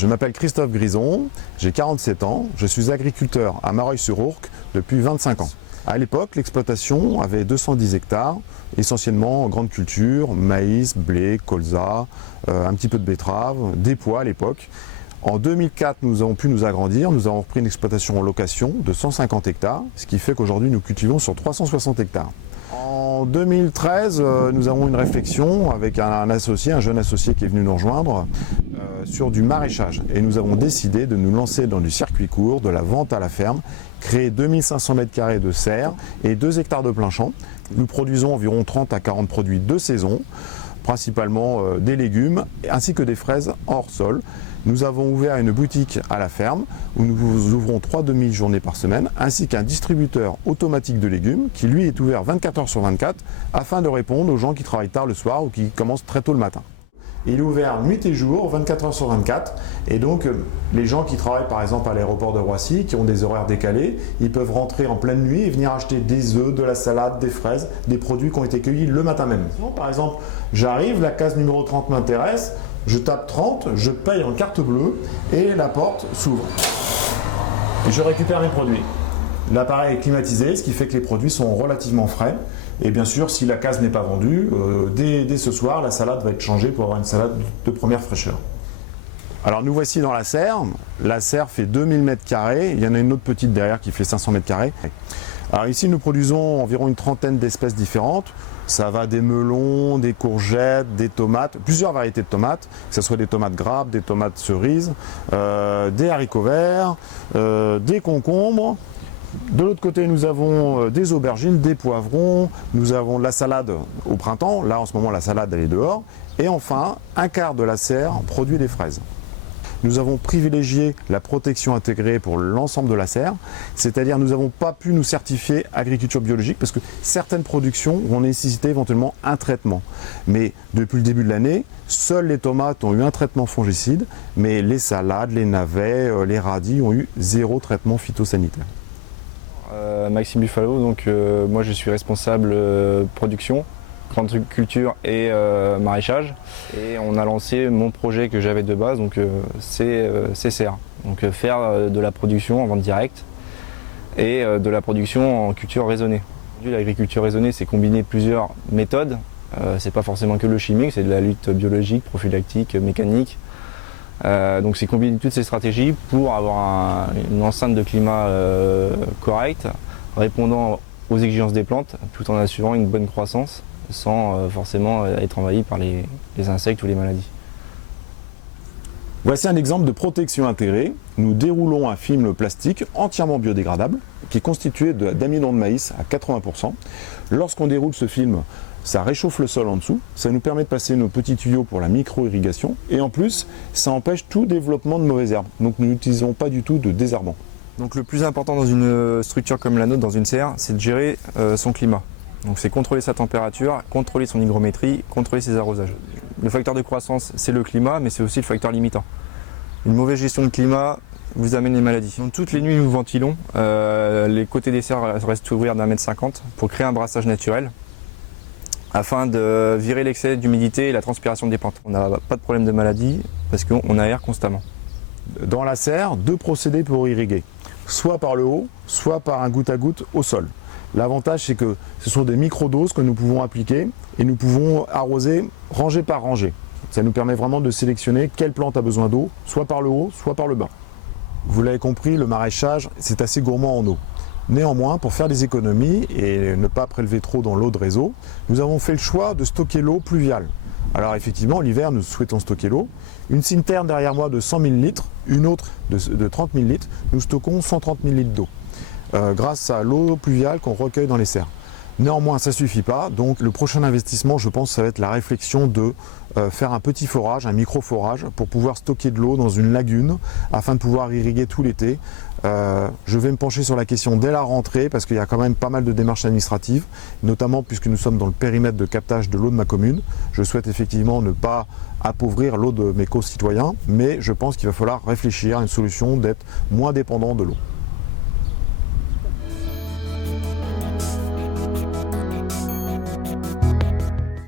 Je m'appelle Christophe Grison, j'ai 47 ans, je suis agriculteur à Mareuil-sur-Ourcq depuis 25 ans. À l'époque, l'exploitation avait 210 hectares, essentiellement en grande culture, maïs, blé, colza, un petit peu de betterave, des pois à l'époque. En 2004, nous avons pu nous agrandir, nous avons repris une exploitation en location de 150 hectares, ce qui fait qu'aujourd'hui nous cultivons sur 360 hectares. En 2013, nous avons une réflexion avec un associé, un jeune associé qui est venu nous rejoindre sur du maraîchage. Et nous avons décidé de nous lancer dans du circuit court, de la vente à la ferme, créer 2500 m² de serres et 2 hectares de plein champ. Nous produisons environ 30 à 40 produits de saison, principalement des légumes ainsi que des fraises hors sol. Nous avons ouvert une boutique à la ferme où nous ouvrons 3 demi-journées par semaine, ainsi qu'un distributeur automatique de légumes qui lui est ouvert 24 h sur 24 afin de répondre aux gens qui travaillent tard le soir ou qui commencent très tôt le matin. Il est ouvert nuit et jour, 24 h sur 24, et donc les gens qui travaillent par exemple à l'aéroport de Roissy, qui ont des horaires décalés, ils peuvent rentrer en pleine nuit et venir acheter des œufs, de la salade, des fraises, des produits qui ont été cueillis le matin même. Par exemple, j'arrive, la case numéro 30 m'intéresse, je tape 30, je paye en carte bleue et la porte s'ouvre. Et je récupère mes produits. L'appareil est climatisé, ce qui fait que les produits sont relativement frais. Et bien sûr, si la case n'est pas vendue, dès ce soir, la salade va être changée pour avoir une salade de première fraîcheur. Alors nous voici dans la serre. La serre fait 2000 m². Il y en a une autre petite derrière qui fait 500 m². Alors ici, nous produisons environ une trentaine d'espèces différentes. Ça va des melons, des courgettes, des tomates, plusieurs variétés de tomates, que ce soit des tomates grappes, des tomates cerises, des haricots verts, des concombres. De l'autre côté, nous avons des aubergines, des poivrons, nous avons de la salade au printemps, là en ce moment la salade elle est dehors, et enfin un quart de la serre produit des fraises. Nous avons privilégié la protection intégrée pour l'ensemble de la serre, c'est-à-dire nous n'avons pas pu nous certifier agriculture biologique parce que certaines productions vont nécessiter éventuellement un traitement. Mais depuis le début de l'année, seules les tomates ont eu un traitement fongicide, mais les salades, les navets, les radis ont eu 0 traitement phytosanitaire. Maxime Buffalo, donc moi je suis responsable production, grande culture et maraîchage, et on a lancé mon projet que j'avais de base, donc c'est CCR, donc faire de la production en vente directe et de la production en culture raisonnée. L'agriculture raisonnée, c'est combiner plusieurs méthodes, c'est pas forcément que le chimique, c'est de la lutte biologique, prophylactique, mécanique. Donc c'est combiner toutes ces stratégies pour avoir une enceinte de climat correcte, répondant aux exigences des plantes, tout en assurant une bonne croissance, sans forcément être envahi par les insectes ou les maladies. Voici un exemple de protection intégrée. Nous déroulons un film plastique entièrement biodégradable qui est constitué d'amidon de maïs à 80%. Lorsqu'on déroule ce film, ça réchauffe le sol en dessous, ça nous permet de passer nos petits tuyaux pour la micro-irrigation et en plus, ça empêche tout développement de mauvaises herbes. Donc nous n'utilisons pas du tout de désherbant. Donc le plus important dans une structure comme la nôtre, dans une serre, c'est de gérer son climat. Donc c'est contrôler sa température, contrôler son hygrométrie, contrôler ses arrosages. Le facteur de croissance, c'est le climat, mais c'est aussi le facteur limitant. Une mauvaise gestion de climat vous amène les maladies. Donc toutes les nuits, nous ventilons. Les côtés des serres restent ouverts d'1,50 m pour créer un brassage naturel, afin de virer l'excès d'humidité et la transpiration des plantes. On n'a pas de problème de maladie parce qu'on aère constamment. Dans la serre, 2 procédés pour irriguer, soit par le haut, soit par un goutte à goutte au sol. L'avantage, c'est que ce sont des micro-doses que nous pouvons appliquer et nous pouvons arroser rangée par rangée. Ça nous permet vraiment de sélectionner quelle plante a besoin d'eau, soit par le haut, soit par le bas. Vous l'avez compris, le maraîchage, c'est assez gourmand en eau. Néanmoins, pour faire des économies et ne pas prélever trop dans l'eau de réseau, nous avons fait le choix de stocker l'eau pluviale. Alors effectivement, l'hiver, nous souhaitons stocker l'eau. Une citerne derrière moi de 100 000 litres, une autre de 30 000 litres, nous stockons 130 000 litres d'eau. Grâce à l'eau pluviale qu'on recueille dans les serres. Néanmoins, ça ne suffit pas, donc le prochain investissement, je pense, ça va être la réflexion de faire un petit forage, un micro-forage, pour pouvoir stocker de l'eau dans une lagune, afin de pouvoir irriguer tout l'été. Je vais me pencher sur la question dès la rentrée, parce qu'il y a quand même pas mal de démarches administratives, notamment puisque nous sommes dans le périmètre de captage de l'eau de ma commune. Je souhaite effectivement ne pas appauvrir l'eau de mes concitoyens, mais je pense qu'il va falloir réfléchir à une solution d'être moins dépendant de l'eau.